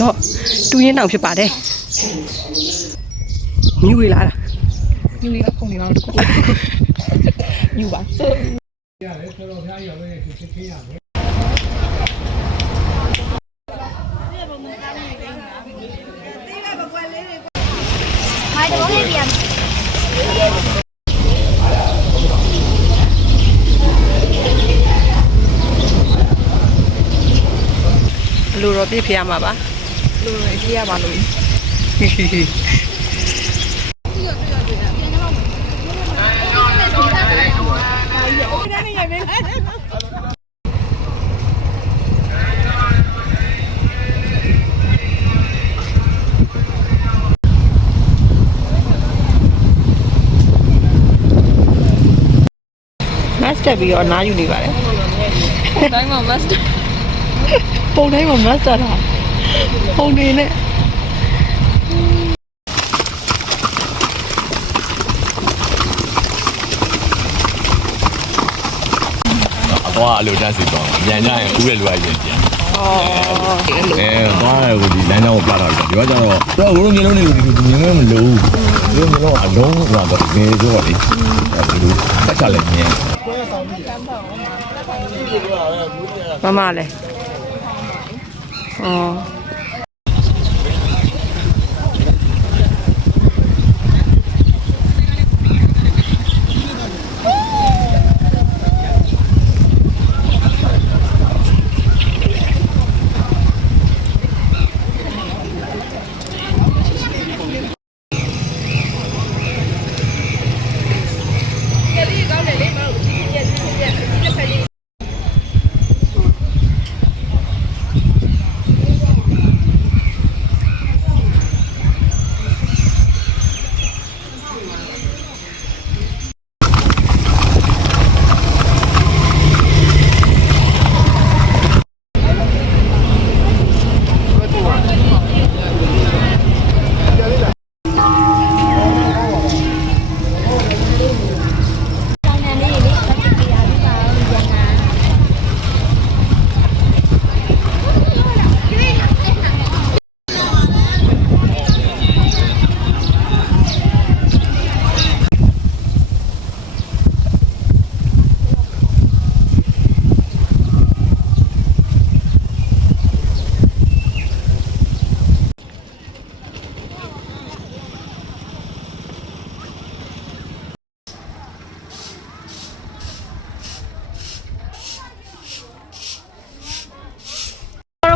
တော့တူရင်းအောင်ဖြစ်ပါတယ်မြူဝေလာတာမြူလေးတော့ခုံနေတော့တခုမြူပါရတယ်တော်တော်ဖျားရပဲဖြစ်သေးရမယ်မိုင်းတော့လေးပြန်လူတော့ပြည့်ဖျားမှာပါလူတော့ပြည့်ရပါလို့master ပြီးတော့အနားယူနေပါတယ်ပုံတိုင်းမှာ master ပုံတိုင်းမှာ master လားပုံနေနဲ့တော့အလိုတက်စီတော့ပြန်ကြရင်ဦးရဲ့လူအရင်ပြန်သွားရကိုဒီလမ်းကြောင်းကိုပြတာလို့ပြောကြတော့တော့ဘုလိုမျိုးလုံးနေလို့ဒီမျိုးမလို့ဘုလိုမျိုးလုံးအလုံးဟိုတော့ငယ်ဆိုတော့လေဒီလိုတက်ချလိုက်မြင်မမလည်းအော်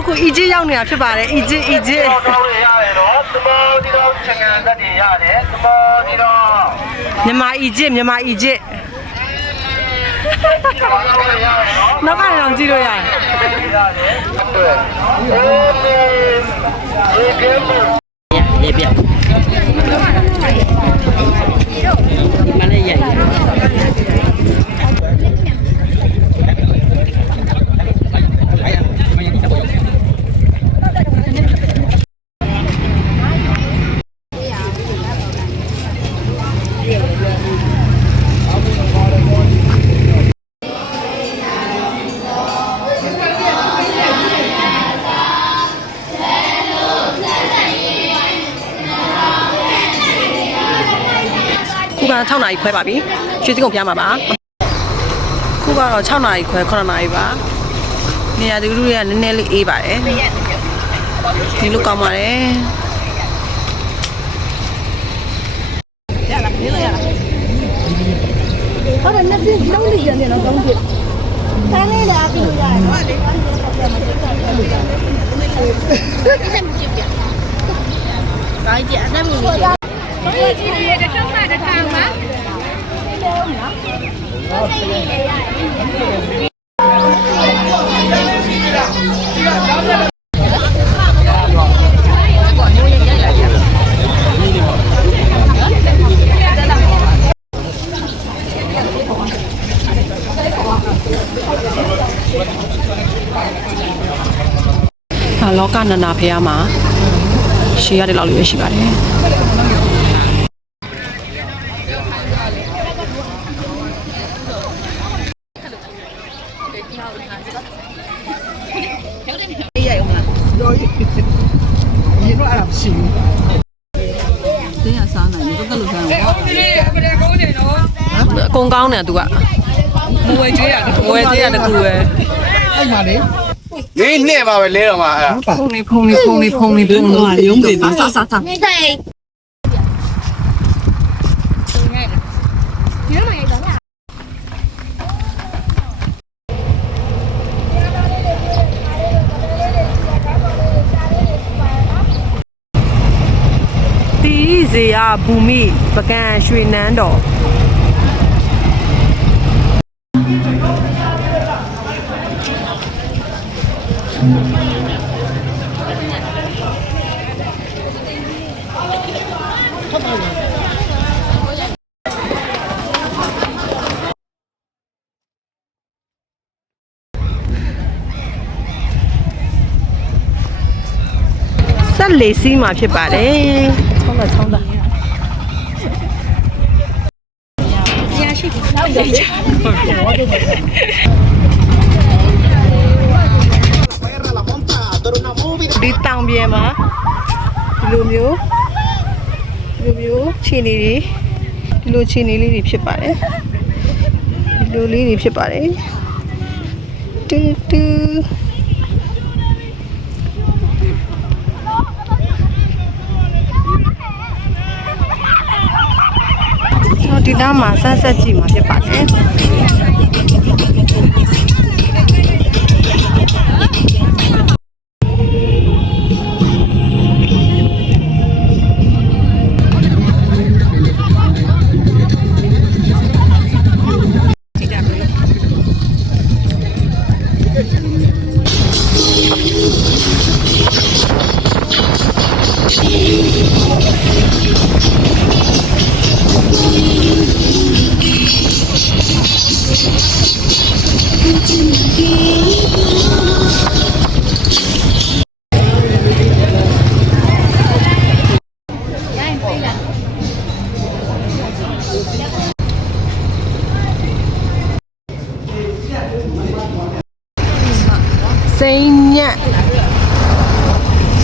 ကိုအီဂျစ်ရောက်နေတာဖြစ်ပါတယ်အီဂျစ်တော့ရတယ်နော်သဘောဒီတော့ချင်ကန်တက်တင်ရတယ်သဘောဒီတော့မြန်မာအီဂျစ်နောက်ကတော့ကြည့်လို့ရတယ်ရေပြမလေးရ6 နာရီခွဲပါပြီရွှေစည်းကုံပြမှာပါခုကတော့6 နာရီခွဲ9 နာရီပါနေရာသူတို့တွေကနည်းနည်းလေးအေးပါတယ်ဒီလိုကောင်းပါတယ်ရလားနေလားဟုတ်တယ်နှစ်ပြည့်လုံးလေးရတယ်နော်3ပြည့်တန်းလေးလာပြီးလို့ရတယ်နော်ဒီဆက်မကြည့်ပြဘာကြီးအသက်မကြီးဘာကြီးကြီးရဲ့တစ်ထောင်တစ်ထောင်ပါလောကနန္ဒာဖះမှာရှေ့ရတဲ့လောက်လေးပဲရှိပါတယ်ရရအောင်လား ရေတော့အဲ့ဒါမရှိဘူး တင်းရစားနိုင်တယ်တက်လို့စားတယ် အကုန်ကောင်းတယ်သူကငွေကြေးရတယ်တကူပဲ အဲ့မှာလေ လေးနဲ့ပါပဲလဲတော့မှာအဲ့ဒါ ဖုန်နေတော့ရုံးနေတယ်စားစားစား တီးစေရဘူမိပကံရွှေနန်းတော်ဆက်လေစီးမှာဖြစ်ပါတယ်ချောင်းတာဒီတောင်ပြေမှာဒီလိုမျိုးခြေနေတွေဒီလိုခြေနေလေးတွေဖြစ်ပါတယ်ဒီလိုလေးတွေဖြစ်ပါတယ်တူတူဒီနားမှာဆန်းဆက်ကြည့်မှာဖြစ်ပါတယ်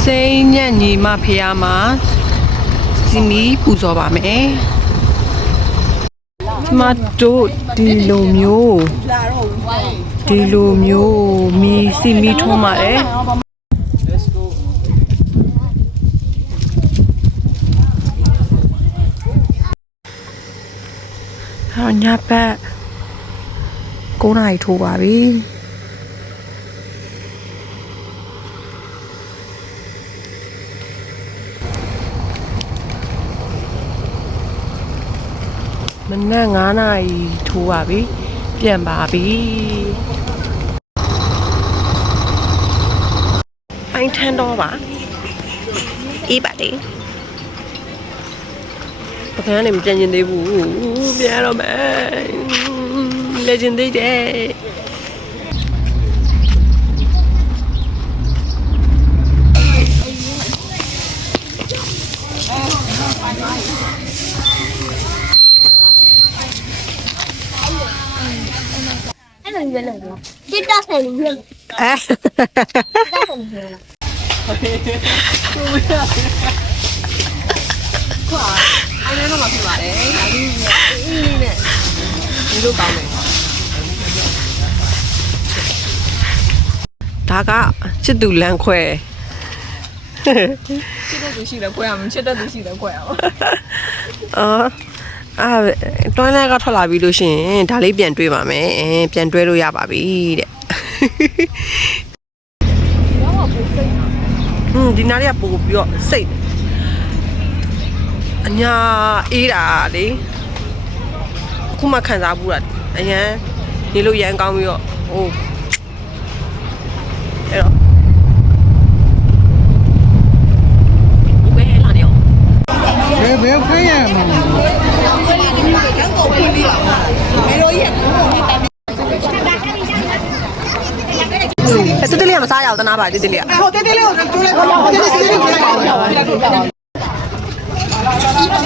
စိန်ညက်ညီမဖေးမှာစီမီပူဇော်ပါမယ်ကျမတို့ဒီလိုမျိုးမီစီမီထုံးပါတယ်ညပတ်9 နာရီထိုးပါပြီမနက်9 နာရီထိုးပါပြီပြန်ပါပြီအိုင်းထန်းတော့ပါအေးပါလေပကန်းနေမပြန်ကျင်သေးဘူးပြန်တော့မယ်လက်ကျင်သေးတယ်这大海里面， အဲ 大海里面了。 အိုင်းတော့မှဖြစ်ပါတယ်ဒါကြီးအေးနဲ့ဒီလိုကောင်းတယ်ဒါကချစ်သူလမ်းခွဲချစ်တဲ့သူရှိတယ်ခွဲအောင်ချစ်တဲ့သူရှိတယ်ခွဲအောင်တွန်းလဲကထွက်လာပြီးလို့ရှိရင်ဒါလေးပြန်တွေးပါမယ်ပြန်တွဲလို့ရပါပြီတဲ့ဒီနားလေးကပို့ပြီးတော့စိတ်အညာအေးတာလေအခုမှခံစားဘူးတာအရန်နေလို့ရန်ကောင်းပြီးတော့ဟိုအဲ့တော့ဘယ်လာနေအောင် ဘယ်ခိုင်းရမှာ တူတူလေးကမစားရအောင်တနာပါတူတူလေးက ဟိုတဲတဲလေးကိုကျိုးလိုက်ပါတဲတဲလေးကိုလိုက်ပါ